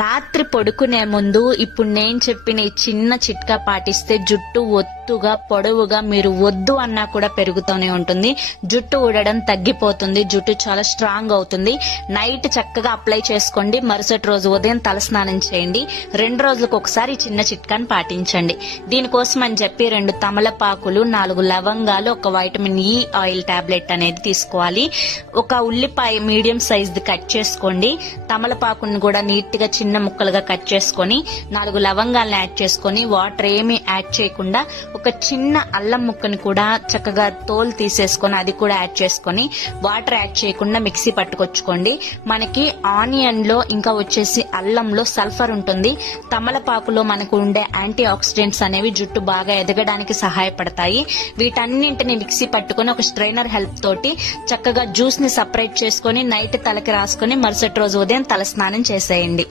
రాత్రి పడుకునే ముందు ఇప్పుడు నేను చెప్పిన ఈ చిన్న చిట్కా పాటిస్తే జుట్టు ఒత్తుగా పొడవుగా మీరు వద్దు అన్నా కూడా పెరుగుతూనే ఉంటుంది. జుట్టు ఊడడం తగ్గిపోతుంది. జుట్టు చాలా స్ట్రాంగ్ అవుతుంది. నైట్ చక్కగా అప్లై చేసుకోండి. మరుసటి రోజు ఉదయం తలస్నానం చేయండి. 2 రోజులకు ఒకసారి చిన్న చిట్కాని పాటించండి. దీనికోసం అని చెప్పి 2 తమలపాకులు, 4 లవంగాలు, 1 వైటమిన్ ఈ ఆయిల్ టాబ్లెట్ అనేది తీసుకోవాలి. 1 ఉల్లిపాయ మీడియం సైజ్ కట్ చేసుకోండి. తమలపాకుని కూడా నీట్ గా చిన్న ముక్కలుగా కట్ చేసుకొని 4 లవంగాలను యాడ్ చేసుకొని వాటర్ ఏమీ యాడ్ చేయకుండా ఒక చిన్న అల్లం ముక్కని కూడా చక్కగా తోలు తీసేసుకొని అది కూడా యాడ్ చేసుకొని వాటర్ యాడ్ చేయకుండా మిక్సీ పట్టుకొచ్చుకోండి. మనకి ఆనియన్ లో ఇంకా వచ్చేసి అల్లంలో సల్ఫర్ ఉంటుంది. తమలపాకులో మనకు ఉండే యాంటీ ఆక్సిడెంట్స్ అనేవి జుట్టు బాగా ఎదగడానికి సహాయపడతాయి. వీటన్నింటిని మిక్సీ పట్టుకొని ఒక స్ట్రైనర్ హెల్ప్ తోటి చక్కగా జ్యూస్ ని సపరేట్ చేసుకొని నైట్ తలకి రాసుకొని మరుసటి రోజు ఉదయం తలస్నానం చేసేయండి.